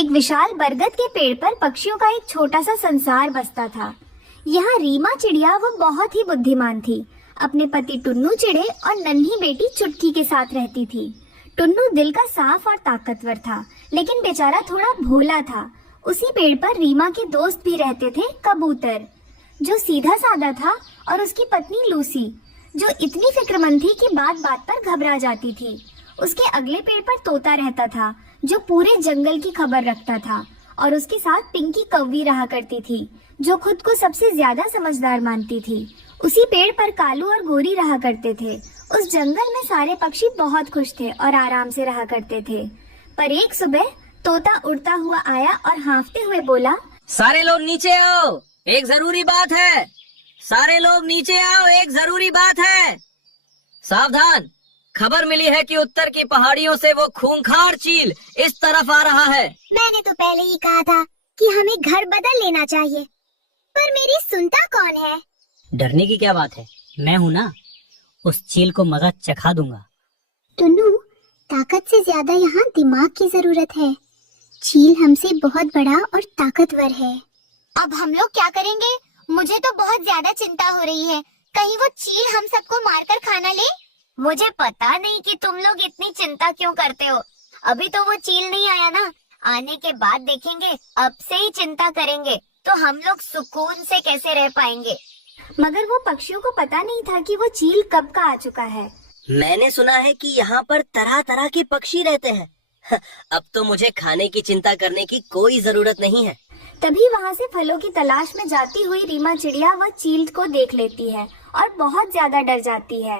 एक विशाल बरगद के पेड़ पर पक्षियों का एक छोटा सा संसार बसता था। यहाँ रीमा चिड़िया वो बहुत ही बुद्धिमान थी। अपने पति टुन्नू चिड़े और नन्ही बेटी चुटकी के साथ रहती थी। टुन्नू दिल का साफ और ताकतवर था, लेकिन बेचारा थोड़ा भोला था। उसी पेड़ पर रीमा के दोस्त भी रहते थे, कबूतर, जो सीधा साधा था, और उसकी पत्नी लूसी, जो इतनी फिक्रमंद थी कि बात बात पर घबरा जाती थी। उसके अगले पेड़ पर तोता रहता था, जो पूरे जंगल की खबर रखता था, और उसके साथ पिंकी कौवी रहा करती थी, जो खुद को सबसे ज्यादा समझदार मानती थी। उसी पेड़ पर कालू और गोरी रहा करते थे। उस जंगल में सारे पक्षी बहुत खुश थे और आराम से रहा करते थे। पर एक सुबह तोता उड़ता हुआ आया और हाँफते हुए बोला, सारे लोग नीचे आओ, एक जरूरी बात है। सारे लोग नीचे आओ, एक जरूरी बात है। सावधान, खबर मिली है कि उत्तर की पहाड़ियों से वो खूंखार चील इस तरफ आ रहा है। मैंने तो पहले ही कहा था कि हमें घर बदल लेना चाहिए, पर मेरी सुनता कौन है? डरने की क्या बात है, मैं हूँ ना, उस चील को मजा चखा दूंगा। टुन्नू, ताकत से ज्यादा यहाँ दिमाग की जरूरत है। चील हमसे बहुत बड़ा और ताकतवर है। अब हम लोग क्या करेंगे? मुझे तो बहुत ज्यादा चिंता हो रही है। कहीं वो चील हम सबको मारकर खाना ले? मुझे पता नहीं कि तुम लोग इतनी चिंता क्यों करते हो। अभी तो वो चील नहीं आया ना, आने के बाद देखेंगे। अब से ही चिंता करेंगे तो हम लोग सुकून से कैसे रह पाएंगे। मगर वो पक्षियों को पता नहीं था कि वो चील कब का आ चुका है। मैंने सुना है कि यहाँ पर तरह तरह के पक्षी रहते हैं। अब तो मुझे खाने की चिंता करने की कोई जरूरत नहीं है। तभी वहाँ से फलों की तलाश में जाती हुई रीमा चिड़िया वह चील को देख लेती है और बहुत ज्यादा डर जाती है।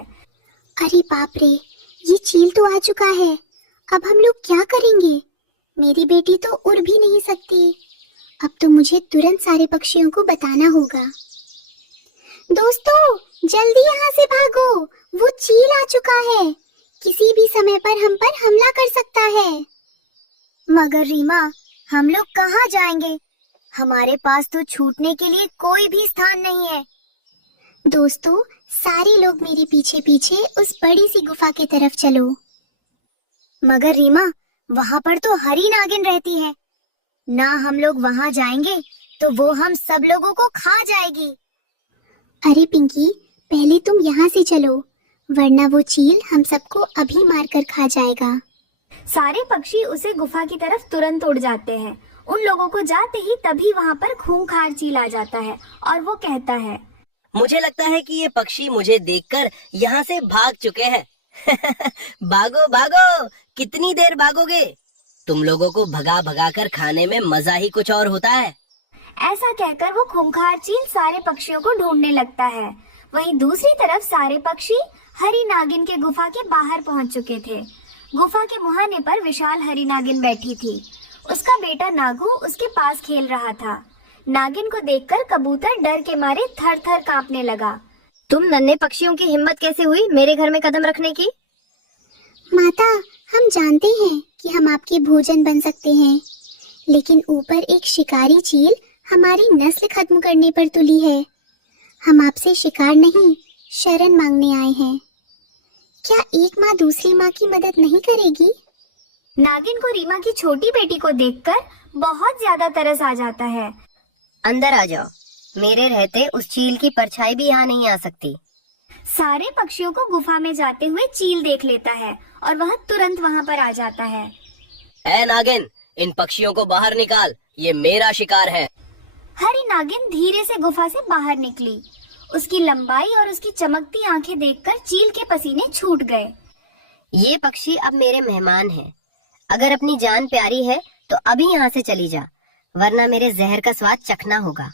अरे बाप रे, ये चील तो आ चुका है। अब हम लोग क्या करेंगे? मेरी बेटी तो उड़ भी नहीं सकती। अब तो मुझे तुरंत सारे पक्षियों को बताना होगा। दोस्तों, जल्दी यहाँ से भागो, वो चील आ चुका है। किसी भी समय पर हम पर हमला कर सकता है। मगर रीमा, हम लोग कहाँ जाएंगे? हमारे पास तो छूटने के लिए कोई भी स्थान नहीं है। दोस्तों, सारे लोग मेरे पीछे पीछे उस बड़ी सी गुफा की तरफ चलो। मगर रीमा, वहाँ पर तो हरी नागिन रहती है ना। हम लोग वहाँ जाएंगे तो वो हम सब लोगों को खा जाएगी। अरे पिंकी, पहले तुम यहाँ से चलो, वरना वो चील हम सबको अभी मारकर खा जाएगा। सारे पक्षी उसे गुफा की तरफ तुरंत उड़ जाते हैं। उन लोगों को जाते ही तभी वहाँ पर खूंखार चील आ जाता है और वो कहता है, मुझे लगता है कि ये पक्षी मुझे देखकर यहाँ से भाग चुके हैं। भागो भागो, कितनी देर भागोगे? तुम लोगों को भगा भगा कर खाने में मजा ही कुछ और होता है। ऐसा कहकर वो खूंखार चील सारे पक्षियों को ढूंढने लगता है। वहीं दूसरी तरफ सारे पक्षी हरी नागिन के गुफा के बाहर पहुंच चुके थे। गुफा के मुहाने पर विशाल हरी नागिन बैठी थी। उसका बेटा नागू उसके पास खेल रहा था। नागिन को देखकर कबूतर डर के मारे थर थर कांपने लगा। तुम नन्हे पक्षियों की हिम्मत कैसे हुई मेरे घर में कदम रखने की? माता, हम जानते हैं कि हम आपके भोजन बन सकते हैं, लेकिन ऊपर एक शिकारी चील हमारी नस्ल खत्म करने पर तुली है। हम आपसे शिकार नहीं, शरण मांगने आए हैं। क्या एक माँ दूसरी माँ की मदद नहीं करेगी? नागिन को रीमा की छोटी बेटी को देखकर बहुत ज्यादा तरस आ जाता है। अंदर आ जाओ, मेरे रहते उस चील की परछाई भी यहाँ नहीं आ सकती। सारे पक्षियों को गुफा में जाते हुए चील देख लेता है और वह तुरंत वहाँ पर आ जाता है। ऐ नागिन, इन पक्षियों को बाहर निकाल, ये मेरा शिकार है। हरी नागिन धीरे से गुफा से बाहर निकली। उसकी लंबाई और उसकी चमकती आंखें देखकर चील के पसीने छूट गए। ये पक्षी अब मेरे मेहमान हैं। अगर अपनी जान प्यारी है तो अभी यहाँ से चली जा, वरना मेरे जहर का स्वाद चखना होगा।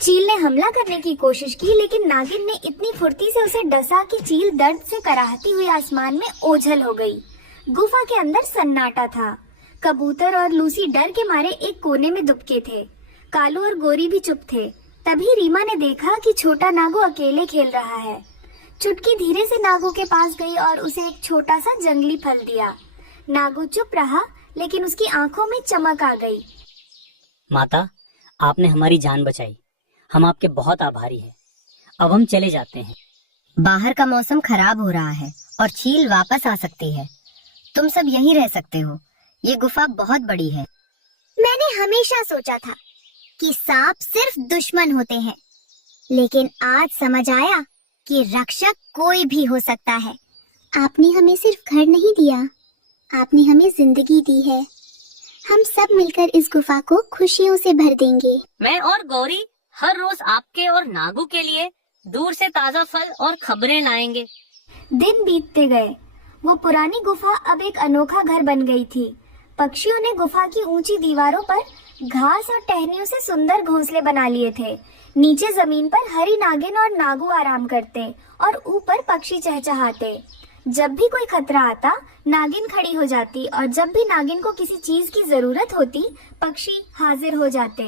चील ने हमला करने की कोशिश की, लेकिन नागिन ने इतनी फुर्ती से उसे डसा कि चील दर्द से कराहती हुई आसमान में ओझल हो गई। गुफा के अंदर सन्नाटा था। कबूतर और लूसी डर के मारे एक कोने में दुबके थे। कालू और गोरी भी चुप थे। तभी रीमा ने देखा कि छोटा नागू अकेले खेल रहा है। चुटकी धीरे से नागू के पास गई और उसे एक छोटा सा जंगली फल दिया। नागू चुप रहा, लेकिन उसकी आंखों में चमक आ गई। माता, आपने हमारी जान बचाई, हम आपके बहुत आभारी हैं। अब हम चले जाते हैं। बाहर का मौसम खराब हो रहा है और चील वापस आ सकती है। तुम सब यहीं रह सकते हो, ये गुफा बहुत बड़ी है। मैंने हमेशा सोचा था कि सांप सिर्फ दुश्मन होते हैं, लेकिन आज समझ आया कि रक्षक कोई भी हो सकता है। आपने हमें सिर्फ घर नहीं दिया, आपने हमें जिंदगी दी है। हम सब मिलकर इस गुफा को खुशियों से भर देंगे। मैं और गौरी हर रोज आपके और नागू के लिए दूर से ताजा फल और खबरें लाएंगे। दिन बीतते गए। वो पुरानी गुफा अब एक अनोखा घर बन गई थी। पक्षियों ने गुफा की ऊंची दीवारों पर घास और टहनियों से सुंदर घोंसले बना लिए थे। नीचे जमीन पर हरी नागिन और नागू आराम करते और ऊपर पक्षी चहचहाते। जब भी कोई खतरा आता, नागिन खड़ी हो जाती और जब भी नागिन को किसी चीज की जरूरत होती, पक्षी हाजिर हो जाते।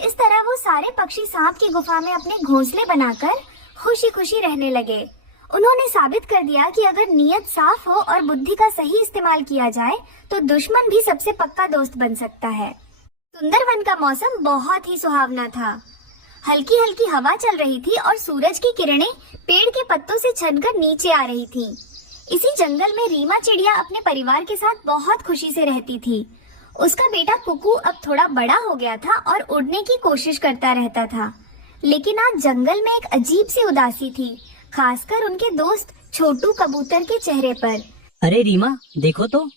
इस तरह वो सारे पक्षी सांप की गुफा में अपने घोंसले बनाकर खुशी खुशी रहने लगे। उन्होंने साबित कर दिया कि अगर नीयत साफ हो और बुद्धि का सही इस्तेमाल किया जाए तो दुश्मन भी सबसे पक्का दोस्त बन सकता है। सुंदरवन का मौसम बहुत ही सुहावना था। हल्की हल्की हवा चल रही थी और सूरज की किरणें पेड़ के पत्तों से छनकर नीचे आ रही थी। इसी जंगल में रीमा चिड़िया अपने परिवार के साथ बहुत खुशी से रहती थी। उसका बेटा कुकू अब थोड़ा बड़ा हो गया था और उड़ने की कोशिश करता रहता था, लेकिन आज जंगल में एक अजीब सी उदासी थी, खासकर उनके दोस्त छोटू कबूतर के चेहरे पर। अरे रीमा, देखो तो,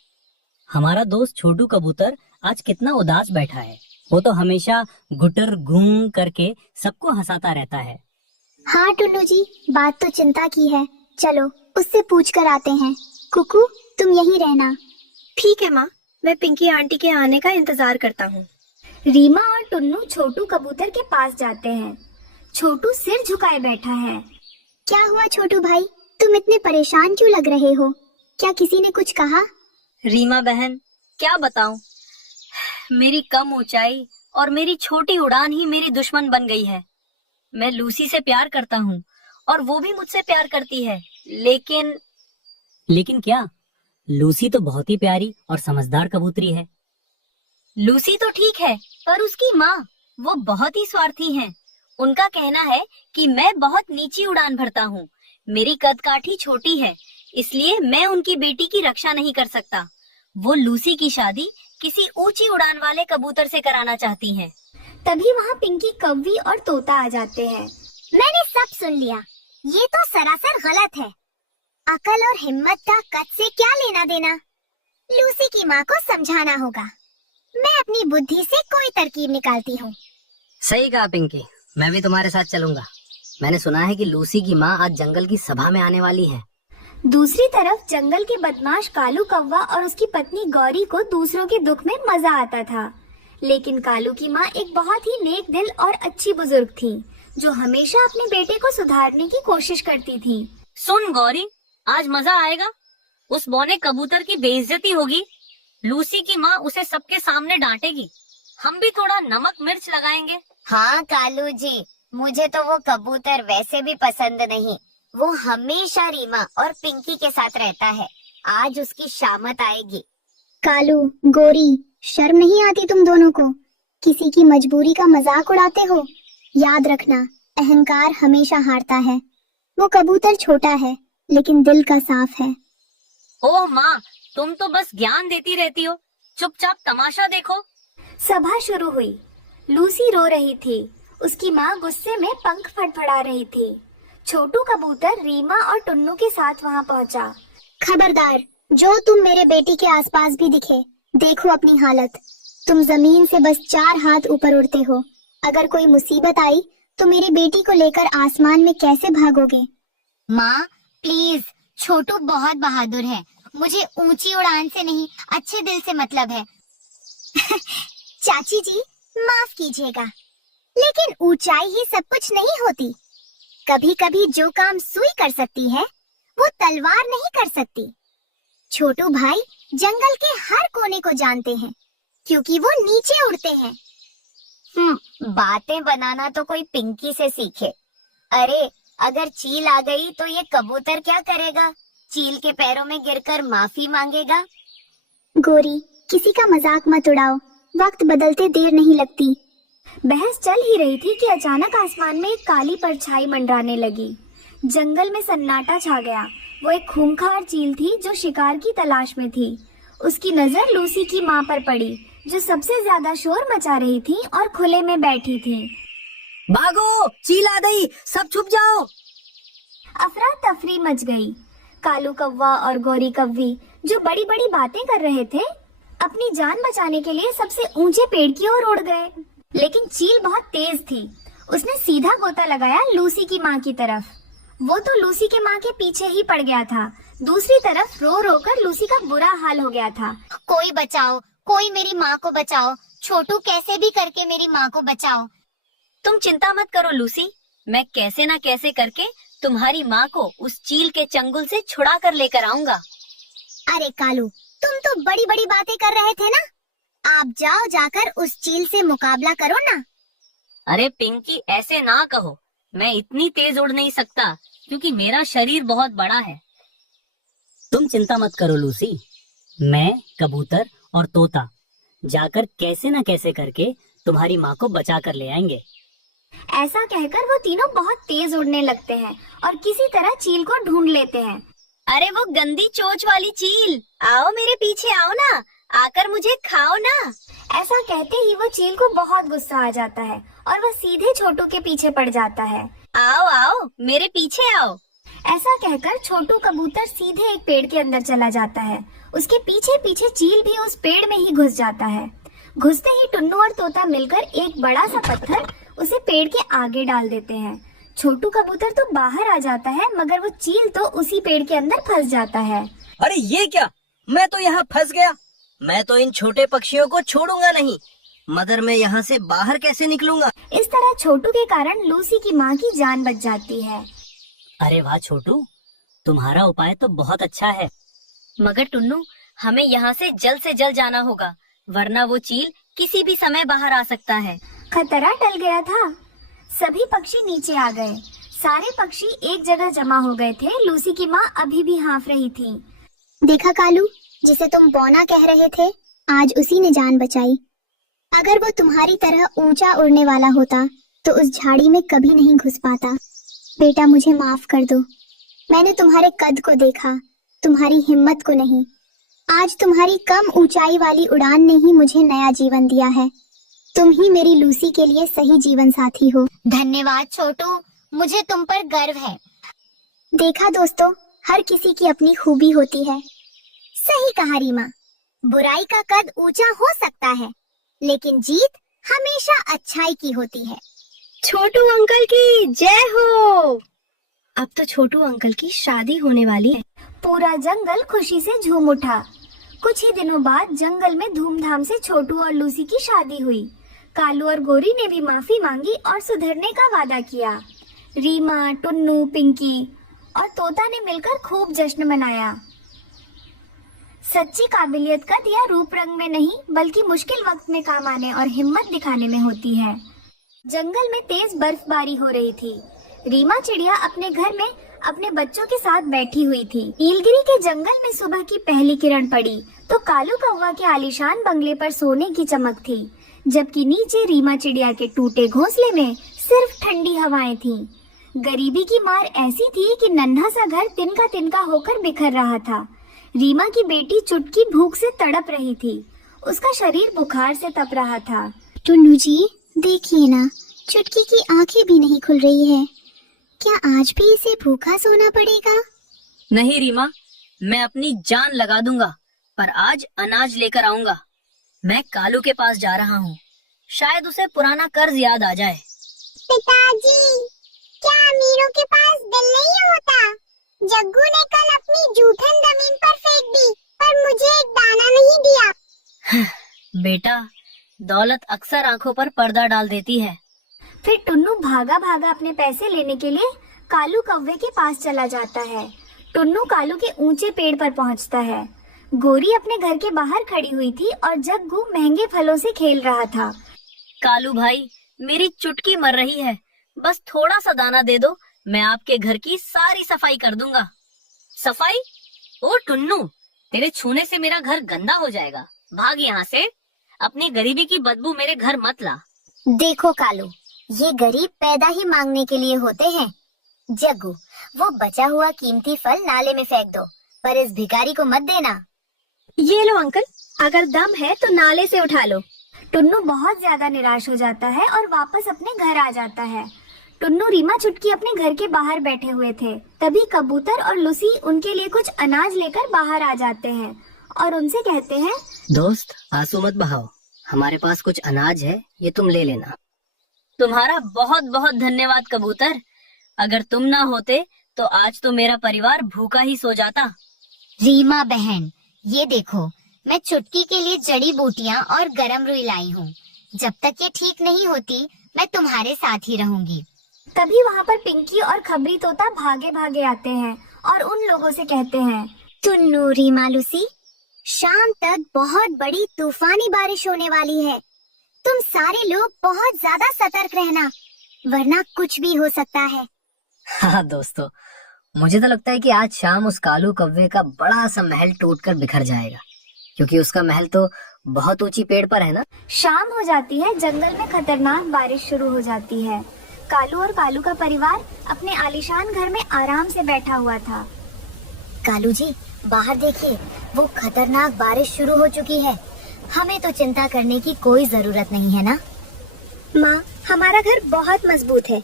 हमारा दोस्त छोटू कबूतर आज कितना उदास बैठा है। वो तो हमेशा गुटर घूम करके सबको हंसाता रहता है। हाँ टुन्नू जी, बात तो चिंता की है। चलो उससे पूछ कर आते हैं। कुकू, तुम यहीं रहना। ठीक है माँ, मैं पिंकी आंटी के आने का इंतजार करता हूँ। रीमा और टुन्नू छोटू कबूतर के पास जाते हैं। छोटू सिर झुकाए बैठा है। क्या हुआ छोटू भाई, तुम इतने परेशान क्यों लग रहे हो? क्या किसी ने कुछ कहा? रीमा बहन, क्या बताऊं, मेरी कम ऊंचाई और मेरी छोटी उड़ान ही मेरी दुश्मन बन गई है। मैं लूसी से प्यार करता हूँ और वो भी मुझसे प्यार करती है, लेकिन क्या? लूसी तो बहुत ही प्यारी और समझदार कबूतरी है। लूसी तो ठीक है, पर उसकी माँ, वो बहुत ही स्वार्थी हैं। उनका कहना है कि मैं बहुत नीची उड़ान भरता हूँ। मेरी कदकाठी छोटी है, इसलिए मैं उनकी बेटी की रक्षा नहीं कर सकता। वो लूसी की शादी किसी ऊंची उड़ान वाले कबूतर से कराना चाहती हैं। तभी वहाँ पिंकी, कौवी और तोता आ जाते हैं। मैंने सब सुन लिया। ये तो सरासर गलत है। अकल और हिम्मत का कद से क्या लेना देना? लूसी की माँ को समझाना होगा। मैं अपनी बुद्धि से कोई तरकीब निकालती हूँ। सही कहा पिंकी, मैं भी तुम्हारे साथ चलूंगा। मैंने सुना है कि लूसी की माँ आज जंगल की सभा में आने वाली है। दूसरी तरफ जंगल के बदमाश कालू कौवा और उसकी पत्नी गौरी को दूसरों के दुख में मजा आता था। लेकिन कालू की माँ एक बहुत ही नेक दिल और अच्छी बुजुर्ग थी, जो हमेशा अपने बेटे को सुधारने की कोशिश करती थी। सुन गौरी, आज मजा आएगा। उस बौने कबूतर की बेइज्जती होगी। लूसी की माँ उसे सबके सामने डांटेगी। हम भी थोड़ा नमक मिर्च लगाएंगे। हाँ कालू जी, मुझे तो वो कबूतर वैसे भी पसंद नहीं। वो हमेशा रीमा और पिंकी के साथ रहता है। आज उसकी शामत आएगी। कालू, गोरी, शर्म नहीं आती तुम दोनों को? किसी की मजबूरी का मजाक उड़ाते हो। याद रखना, अहंकार हमेशा हारता है। वो कबूतर छोटा है, लेकिन दिल का साफ है। ओह माँ, तुम तो बस ज्ञान देती रहती हो। चुपचाप तमाशा देखो। सभा शुरू हुई। लूसी रो रही थी। उसकी माँ गुस्से में पंख फड़फड़ा रही थी। छोटू कबूतर रीमा और टुन्नू के साथ वहाँ पहुँचा। खबरदार, जो तुम मेरे बेटी के आसपास भी दिखे, देखो अपनी हालत। तुम जमीन से बस 4 हाथ ऊपर उड़ते हो। अगर कोई मुसीबत आई तो मेरी बेटी को लेकर आसमान में कैसे भागोगे? माँ प्लीज, छोटू बहुत बहादुर है। मुझे ऊंची उड़ान से नहीं, अच्छे दिल से मतलब है। चाची जी, माफ कीजिएगा, लेकिन ऊंचाई ही सब कुछ नहीं होती। कभी कभी जो काम सुई कर सकती है, वो तलवार नहीं कर सकती। छोटू भाई जंगल के हर कोने को जानते हैं, क्योंकि वो नीचे उड़ते हैं। बातें बनाना तो कोई पिंकी से सीखे। अरे अगर चील आ गई तो ये कबूतर क्या करेगा? चील के पैरों में गिरकर माफी मांगेगा। गोरी, किसी का मजाक मत उड़ाओ। वक्त बदलते देर नहीं लगती। बहस चल ही रही थी कि अचानक आसमान में एक काली परछाई मंडराने लगी। जंगल में सन्नाटा छा गया। वो एक खूंखार चील थी जो शिकार की तलाश में थी। उसकी नजर लूसी की माँ पर पड़ी, जो सबसे ज्यादा शोर मचा रही थी और खुले में बैठी थी। भागो, चील आ गई, सब छुप जाओ। अफरा तफरी मच गई। कालू कौवा और गौरी कव्वी जो बड़ी बड़ी बातें कर रहे थे, अपनी जान बचाने के लिए सबसे ऊंचे पेड़ की ओर उड़ गए। लेकिन चील बहुत तेज थी। उसने सीधा गोता लगाया लूसी की माँ की तरफ। वो तो लूसी के माँ के पीछे ही पड़ गया था। दूसरी तरफ रो रो कर लूसी का बुरा हाल हो गया था। कोई बचाओ, कोई मेरी माँ को बचाओ। छोटू, कैसे भी करके मेरी माँ को बचाओ। तुम चिंता मत करो लूसी, मैं कैसे ना कैसे करके तुम्हारी माँ को उस चील के चंगुल से छुड़ा कर लेकर आऊंगा। अरे कालू, तुम तो बड़ी बड़ी बातें कर रहे थे ना। आप जाओ, जाकर उस चील से मुकाबला करो ना। अरे पिंकी, ऐसे ना कहो। मैं इतनी तेज उड़ नहीं सकता क्योंकि मेरा शरीर बहुत बड़ा है। तुम चिंता मत करो लूसी, मैं, कबूतर और तोता जाकर कैसे न कैसे करके तुम्हारी माँ को बचा कर ले आएंगे। ऐसा कहकर वो तीनों बहुत तेज उड़ने लगते हैं और किसी तरह चील को ढूंढ लेते हैं। अरे वो गंदी चोंच वाली चील, आओ मेरे पीछे आओ ना, आकर मुझे खाओ ना। ऐसा कहते ही वो चील को बहुत गुस्सा आ जाता है और वह सीधे छोटू के पीछे पड़ जाता है। आओ आओ मेरे पीछे आओ। ऐसा कहकर छोटू कबूतर सीधे एक पेड़ के अंदर चला जाता है। उसके पीछे पीछे चील भी उस पेड़ में ही घुस जाता है। घुसते ही टुन्नू और तोता मिलकर एक बड़ा सा पत्थर उसे पेड़ के आगे डाल देते हैं। छोटू कबूतर तो बाहर आ जाता है, मगर वो चील तो उसी पेड़ के अंदर फंस जाता है। अरे ये क्या, मैं तो यहाँ फंस गया। मैं तो इन छोटे पक्षियों को छोड़ूंगा नहीं, मगर मैं यहाँ से बाहर कैसे निकलूंगा। इस तरह छोटू के कारण लूसी की माँ की जान बच जाती है। अरे वाह छोटू, तुम्हारा उपाय तो बहुत अच्छा है। मगर टुन्नू, हमें यहाँ से जल्द जाना होगा, वरना वो चील किसी भी समय बाहर आ सकता है। खतरा टल गया था। सभी पक्षी नीचे आ गए। सारे पक्षी एक जगह जमा हो गए थे। लूसी की माँ अभी भी हाँफ रही थी। देखा कालू, जिसे तुम बौना कह रहे थे, आज उसी ने जान बचाई। अगर वो तुम्हारी तरह ऊंचा उड़ने वाला होता तो उस झाड़ी में कभी नहीं घुस पाता। बेटा, मुझे माफ कर दो। मैंने तुम्हारे कद को देखा, तुम्हारी हिम्मत को नहीं। आज तुम्हारी कम ऊंचाई वाली उड़ान ने ही मुझे नया जीवन दिया है। तुम ही मेरी लूसी के लिए सही जीवन साथी हो। धन्यवाद छोटू, मुझे तुम पर गर्व है। देखा दोस्तों, हर किसी की अपनी खूबी होती है। सही कहा रीमा, बुराई का कद ऊंचा हो सकता है, लेकिन जीत हमेशा अच्छाई की होती है। छोटू अंकल की जय हो। अब तो छोटू अंकल की शादी होने वाली है। पूरा जंगल खुशी से झूम उठा। कुछ ही दिनों बाद जंगल में धूमधाम से छोटू और लूसी की शादी हुई। कालू और गोरी ने भी माफी मांगी और सुधरने का वादा किया। रीमा, टुन्नू, पिंकी और तोता ने मिलकर खूब जश्न मनाया। सच्ची काबिलियत का दिया रूप रंग में नहीं, बल्कि मुश्किल वक्त में काम आने और हिम्मत दिखाने में होती है। जंगल में तेज बर्फबारी हो रही थी। रीमा चिड़िया अपने घर में अपने बच्चों के साथ बैठी हुई थी। नीलगिरी के जंगल में सुबह की पहली किरण पड़ी तो कालू कौवा के आलीशान बंगले पर सोने की चमक थी, जबकि नीचे रीमा चिड़िया के टूटे घोंसले में सिर्फ ठंडी हवाएं थीं। गरीबी की मार ऐसी थी कि नन्हा सा घर तिनका तिनका होकर बिखर रहा था। रीमा की बेटी चुटकी भूख से तड़प रही थी। उसका शरीर बुखार से तप रहा था। टुन्नू जी, देखिए ना, चुटकी की आंखें भी नहीं खुल रही है। क्या आज भी इसे भूखा सोना पड़ेगा? नहीं रीमा, मैं अपनी जान लगा दूंगा, पर आज अनाज लेकर आऊंगा। मैं कालू के पास जा रहा हूँ, शायद उसे पुराना कर्ज याद आ जाए। पिताजी, क्या अमीरों के पास दिल नहीं होता? जग्गू ने कल अपनी जूठन जमीन पर फेंक दी, पर मुझे एक दाना नहीं दिया। बेटा, दौलत अक्सर आंखों पर पर्दा डाल देती है। फिर टुन्नू भागा भागा अपने पैसे लेने के लिए कालू कौवे के पास चला जाता है। टुन्नू कालू के ऊंचे पेड़ पर पहुंचता है। गोरी अपने घर के बाहर खड़ी हुई थी और जग्गू महंगे फलों से खेल रहा था। कालू भाई, मेरी चुटकी मर रही है, बस थोड़ा सा दाना दे दो, मैं आपके घर की सारी सफाई कर दूंगा। सफाई? ओ टुन्नू, तेरे छूने से मेरा घर गंदा हो जाएगा, भाग यहाँ से। अपनी गरीबी की बदबू मेरे घर मत ला। देखो कालू, ये गरीब पैदा ही मांगने के लिए होते हैं। जग्गू, वो बचा हुआ कीमती फल नाले में फेंक दो, पर इस भिखारी को मत देना। ये लो अंकल, अगर दम है तो नाले से उठा लो। टुन्नू बहुत ज्यादा निराश हो जाता है और वापस अपने घर आ जाता है। टुन्नू, रीमा, चुटकी अपने घर के बाहर बैठे हुए थे। तभी कबूतर और लूसी उनके लिए कुछ अनाज लेकर बाहर आ जाते हैं और उनसे कहते हैं, दोस्त, आंसू मत बहाओ, हमारे पास कुछ अनाज है, ये तुम ले लेना। तुम्हारा बहुत बहुत धन्यवाद कबूतर। अगर तुम ना होते तो आज तो मेरा परिवार भूखा ही सो जाता। रीमा बहन, ये देखो, मैं चुटकी के लिए जड़ी बूटियाँ और गरम रुई लाई हूँ। जब तक ये ठीक नहीं होती मैं तुम्हारे साथ ही रहूंगी। तभी वहाँ पर पिंकी और खबरी तोता भागे भागे आते हैं और उन लोगों से कहते हैं, टुन्नू, रीमा, लूसी, शाम तक बहुत बड़ी तूफानी बारिश होने वाली है। तुम सारे लोग बहुत ज्यादा सतर्क रहना, वरना कुछ भी हो सकता है। हाँ दोस्तों, मुझे तो लगता है कि आज शाम उस कालू कौवे का बड़ा सा महल टूटकर बिखर जाएगा, क्योंकि उसका महल तो बहुत ऊंची पेड़ पर है ना। शाम हो जाती है। जंगल में खतरनाक बारिश शुरू हो जाती है। कालू और कालू का परिवार अपने आलीशान घर में आराम से बैठा हुआ था। कालू जी, बाहर देखिए, वो खतरनाक बारिश शुरू हो चुकी है। हमें तो चिंता करने की कोई जरूरत नहीं है ना। माँ, हमारा घर बहुत मजबूत है।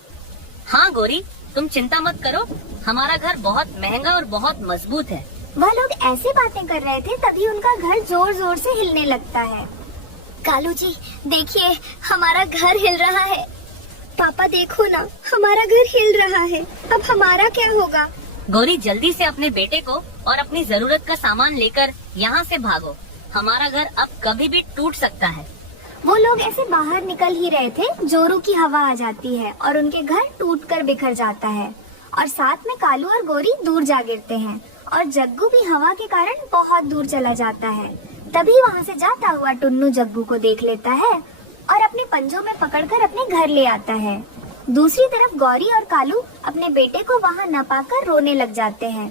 हाँ गौरी, तुम चिंता मत करो, हमारा घर बहुत महंगा और बहुत मजबूत है। वह लोग ऐसे बातें कर रहे थे, तभी उनका घर जोर जोर से हिलने लगता है। कालू जी, देखिए, हमारा घर हिल रहा है। पापा देखो ना, हमारा घर हिल रहा है। अब हमारा क्या होगा? गौरी, जल्दी से अपने बेटे को और अपनी जरूरत का सामान लेकर यहाँ से भागो। हमारा घर अब कभी भी टूट सकता है। वो लोग ऐसे बाहर निकल ही रहे थे, जोरों की हवा आ जाती है और उनके घर टूटकर बिखर जाता है और साथ में कालू और गोरी दूर जा गिरते हैं और जग्गू भी हवा के कारण बहुत दूर चला जाता है। तभी वहाँ से जाता हुआ टुन्नू जग्गू को देख लेता है और अपने पंजों में पकड़कर अपने घर ले आता है। दूसरी तरफ गौरी और कालू अपने बेटे को वहाँ न पाकर रोने लग जाते हैं।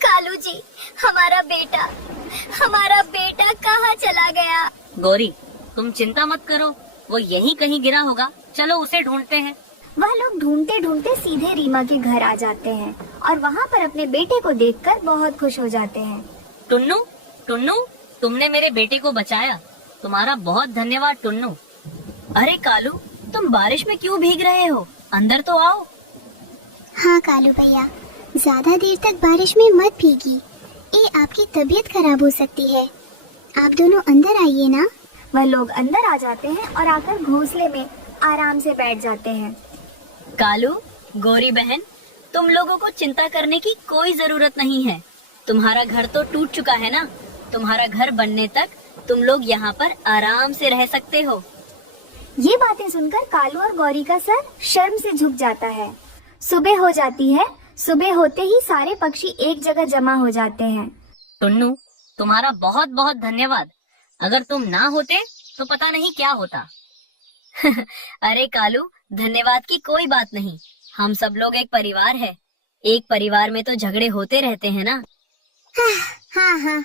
कालू जी, हमारा बेटा कहाँ चला गया? गौरी, तुम चिंता मत करो, वो यहीं कहीं गिरा होगा। चलो उसे ढूंढते हैं। वह लोग ढूंढते ढूंढते सीधे रीमा के घर आ जाते हैं और वहाँ पर अपने बेटे को देखकर बहुत खुश हो जाते हैं। टुन्नू, टुन्नू, तुमने मेरे बेटे को बचाया। तुम्हारा बहुत धन्यवाद टुन्नू। अरे कालू, तुम बारिश में क्यों भीग रहे हो? अंदर तो आओ। हाँ कालू भैया, ज्यादा देर तक बारिश में मत भीगी, ये आपकी तबीयत खराब हो सकती है। आप दोनों अंदर आइए ना। वह लोग अंदर आ जाते हैं और आकर घोंसले में आराम से बैठ जाते हैं। कालू, गौरी बहन, तुम लोगों को चिंता करने की कोई जरूरत नहीं है। तुम्हारा घर तो टूट चुका है ना। तुम्हारा घर बनने तक तुम लोग यहाँ पर आराम से रह सकते हो। ये बातें सुनकर कालू और गौरी का सर शर्म से झुक जाता है। सुबह हो जाती है। सुबह होते ही सारे पक्षी एक जगह जमा हो जाते हैं। टुन्नू, तुम्हारा बहुत बहुत धन्यवाद। अगर तुम ना होते तो पता नहीं क्या होता। अरे कालू, धन्यवाद की कोई बात नहीं। हम सब लोग एक परिवार है। एक परिवार में तो झगड़े होते रहते हैं ना। हाँ हाँ,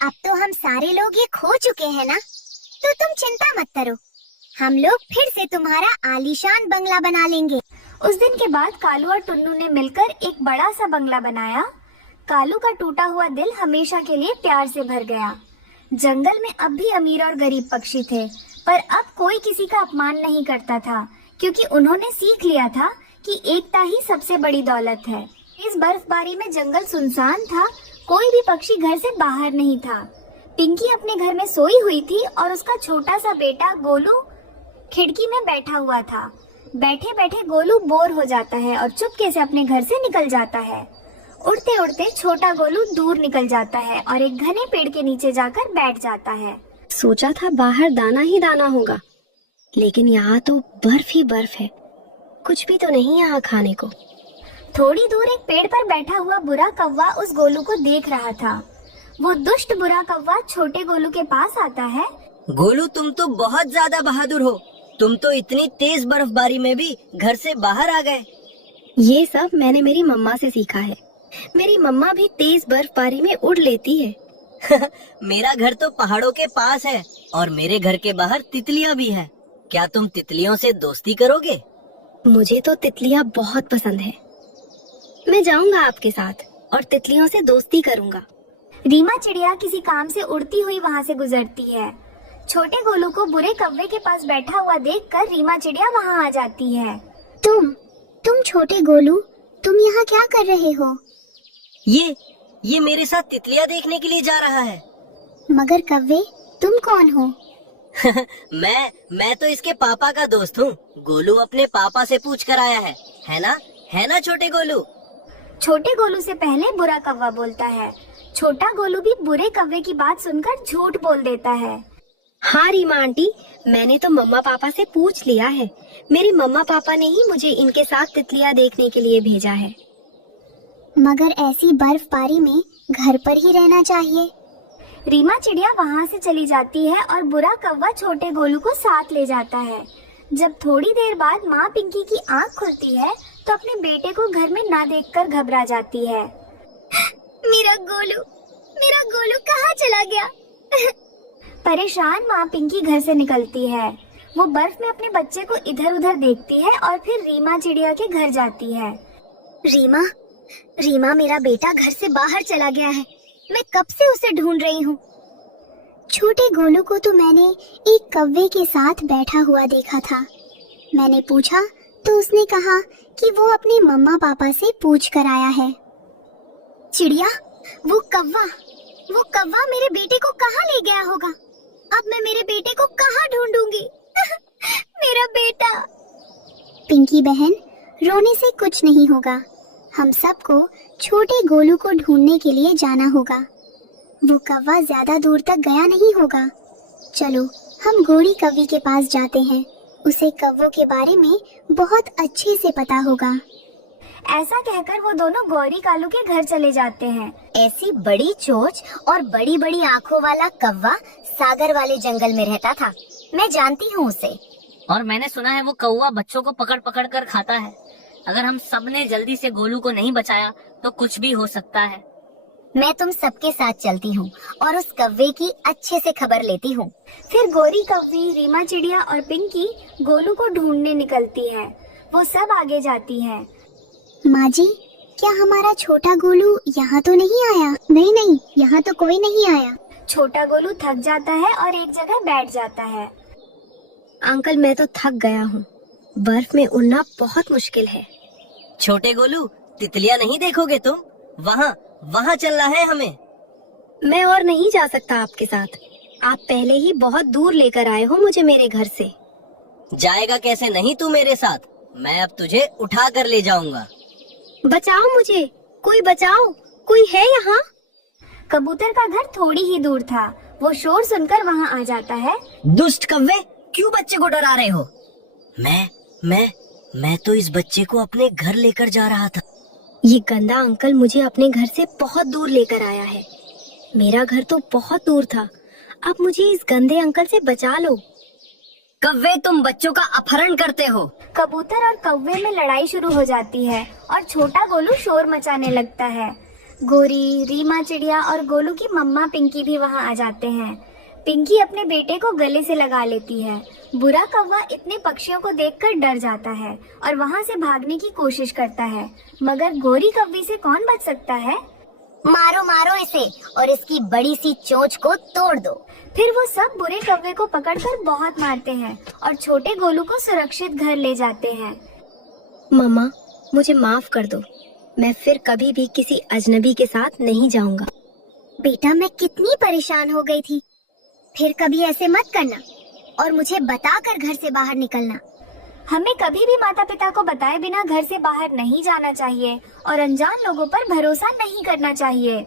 अब तो हम सारे लोग ये खो चुके हैं ना, तो तुम चिंता मत करो, हम लोग फिर से तुम्हारा आलीशान बंगला बना लेंगे। उस दिन के बाद कालू और टुन्नू ने मिलकर एक बड़ा सा बंगला बनाया। कालू का टूटा हुआ दिल हमेशा के लिए प्यार से भर गया। जंगल में अब भी अमीर और गरीब पक्षी थे, पर अब कोई किसी का अपमान नहीं करता था, क्योंकि उन्होंने सीख लिया था कि एकता ही सबसे बड़ी दौलत है। इस बर्फबारी में जंगल सुनसान था, कोई भी पक्षी घर से बाहर नहीं था। पिंकी अपने घर में सोई हुई थी और उसका छोटा सा बेटा गोलू खिड़की में बैठा हुआ था। बैठे बैठे गोलू बोर हो जाता है और चुपके से अपने घर से निकल जाता है। उड़ते उड़ते छोटा गोलू दूर निकल जाता है और एक घने पेड़ के नीचे जाकर बैठ जाता है। सोचा था बाहर दाना ही दाना होगा, लेकिन यहाँ तो बर्फ ही बर्फ है। कुछ भी तो नहीं यहाँ खाने को। थोड़ी दूर एक पेड़ पर बैठा हुआ बुरा कौवा उस गोलू को देख रहा था। वो दुष्ट बुरा कौवा छोटे गोलू के पास आता है। गोलू, तुम तो बहुत ज्यादा बहादुर हो। तुम तो इतनी तेज बर्फबारी में भी घर से बाहर आ गए। ये सब मैंने मेरी मम्मा से सीखा है। मेरी मम्मा भी तेज बर्फबारी में उड़ लेती है। मेरा घर तो पहाड़ों के पास है और मेरे घर के बाहर तितलियां भी हैं। क्या तुम तितलियों से दोस्ती करोगे? मुझे तो तितलियां बहुत पसंद है। मैं जाऊंगा आपके साथ और तितलियों से दोस्ती करूंगा। रीमा चिड़िया किसी काम से उड़ती हुई वहाँ से गुजरती है। छोटे गोलू को बुरे कौवे के पास बैठा हुआ देखकर रीमा चिड़िया वहाँ आ जाती है। तुम छोटे गोलू, तुम यहाँ क्या कर रहे हो? ये मेरे साथ तितलियां देखने के लिए जा रहा है। मगर कव्वे, तुम कौन हो? मैं तो इसके पापा का दोस्त हूँ। गोलू अपने पापा से पूछ कर आया है ना छोटे गोलू? छोटे गोलू से पहले बुरा कौवा बोलता है। छोटा गोलू भी बुरे कौवे की बात सुनकर झूठ बोल देता है। हाँ रीमा आंटी, मैंने तो मम्मा पापा से पूछ लिया है। मेरे मम्मा पापा ने ही मुझे इनके साथ तितलियां देखने के लिए भेजा है। मगर ऐसी बर्फबारी में घर पर ही रहना चाहिए। रीमा चिड़िया वहाँ से चली जाती है और बुरा कौवा छोटे गोलू को साथ ले जाता है। जब थोड़ी देर बाद माँ पिंकी की आँख खुलती है तो अपने बेटे को घर में ना देखकर घबरा जाती है। मेरा गोलू कहाँ चला गया? परेशान माँ पिंकी घर से निकलती है। वो बर्फ में अपने बच्चे को इधर उधर देखती है और फिर रीमा चिड़िया के घर जाती है। रीमा, मेरा बेटा घर से बाहर चला गया है। मैं कब से उसे ढूंढ रही हूँ। छोटे गोलू को तो मैंने एक कौवे के साथ बैठा हुआ देखा था। मैंने पूछा तो उसने कहा कि वो अपने मम्मा पापा से पूछ कर आया है। चिड़िया, वो कौवा मेरे बेटे को कहाँ ले गया होगा? अब मैं मेरे बेटे को कहाँ ढूंढूंगी? मेरा बेटा। पिंकी बहन, रोने से कुछ नहीं होगा। हम सबको छोटे गोलू को ढूंढने के लिए जाना होगा। वो कौवा ज्यादा दूर तक गया नहीं होगा। चलो हम गोरी कौवी के पास जाते हैं। उसे कौवों के बारे में बहुत अच्छे से पता होगा। ऐसा कहकर वो दोनों गौरी कालू के घर चले जाते हैं। ऐसी बड़ी चोंच और बड़ी बड़ी आँखों वाला कौवा सागर वाले जंगल में रहता था। मैं जानती हूँ उसे। और मैंने सुना है वो कौवा बच्चों को पकड़ पकड़ कर खाता है। अगर हम सबने जल्दी से गोलू को नहीं बचाया तो कुछ भी हो सकता है। मैं तुम सबके साथ चलती हूँ और उस कौवे की अच्छे से खबर लेती हूँ। फिर गोरी कौवी, रीमा चिड़िया और पिंकी गोलू को ढूंढने निकलती है। वो सब आगे जाती है। माँ जी, क्या हमारा छोटा गोलू यहाँ तो नहीं आया? नहीं, यहाँ तो कोई नहीं आया। छोटा गोलू थक जाता है और एक जगह बैठ जाता है। अंकल, मैं तो थक गया हूँ। बर्फ में उड़ना बहुत मुश्किल है। छोटे गोलू, तितलियां नहीं देखोगे तुम? वहाँ चलना है हमें। मैं और नहीं जा सकता आपके साथ। आप पहले ही बहुत दूर लेकर आए हो मुझे मेरे घर से। जाएगा कैसे नहीं तू मेरे साथ? मैं अब तुझे उठा कर ले जाऊंगा। बचाओ मुझे, कोई बचाओ, कोई है यहाँ? कबूतर का घर थोड़ी ही दूर था। वो शोर सुनकर वहाँ आ जाता है। दुष्ट कौवे, क्यों बच्चे को डरा रहे हो? मैं तो इस बच्चे को अपने घर लेकर जा रहा था। ये गंदा अंकल मुझे अपने घर से बहुत दूर लेकर आया है। मेरा घर तो बहुत दूर था। अब मुझे इस गंदे अंकल से बचा लो। कौवे, तुम बच्चों का अपहरण करते हो। कबूतर और कौवे में लड़ाई शुरू हो जाती है और छोटा गोलू शोर मचाने लगता है। गोरी, रीमा चिड़िया और गोलू की मम्मा पिंकी भी वहाँ आ जाते हैं। पिंकी अपने बेटे को गले से लगा लेती है। बुरा कौवा इतने पक्षियों को देखकर डर जाता है और वहाँ से भागने की कोशिश करता है, मगर गोरी कौवी से कौन बच सकता है? मारो इसे और इसकी बड़ी सी चोंच को तोड़ दो। फिर वो सब बुरे कौवे को पकड़कर बहुत मारते हैं और छोटे गोलू को सुरक्षित घर ले जाते हैं। मम्मा, मुझे माफ कर दो। मैं फिर कभी भी किसी अजनबी के साथ नहीं जाऊंगा। बेटा, मैं कितनी परेशान हो गई थी। फिर कभी ऐसे मत करना और मुझे बताकर घर से बाहर निकलना। हमें कभी भी माता पिता को बताए बिना घर से बाहर नहीं जाना चाहिए और अनजान लोगों पर भरोसा नहीं करना चाहिए।